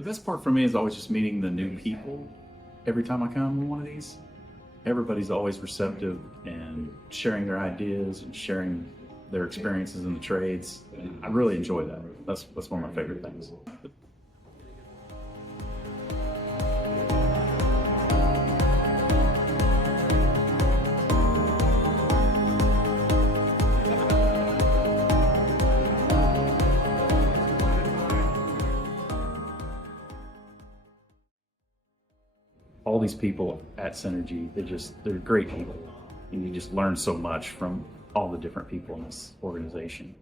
The best part for me is always just meeting the new people. Every time I come to one of these, everybody's always receptive and sharing their ideas and sharing their experiences in the trades. And I really enjoy that. That's one of my favorite things. All these people at Synergy, they're great people, and you just learn so much from all the different people in this organization.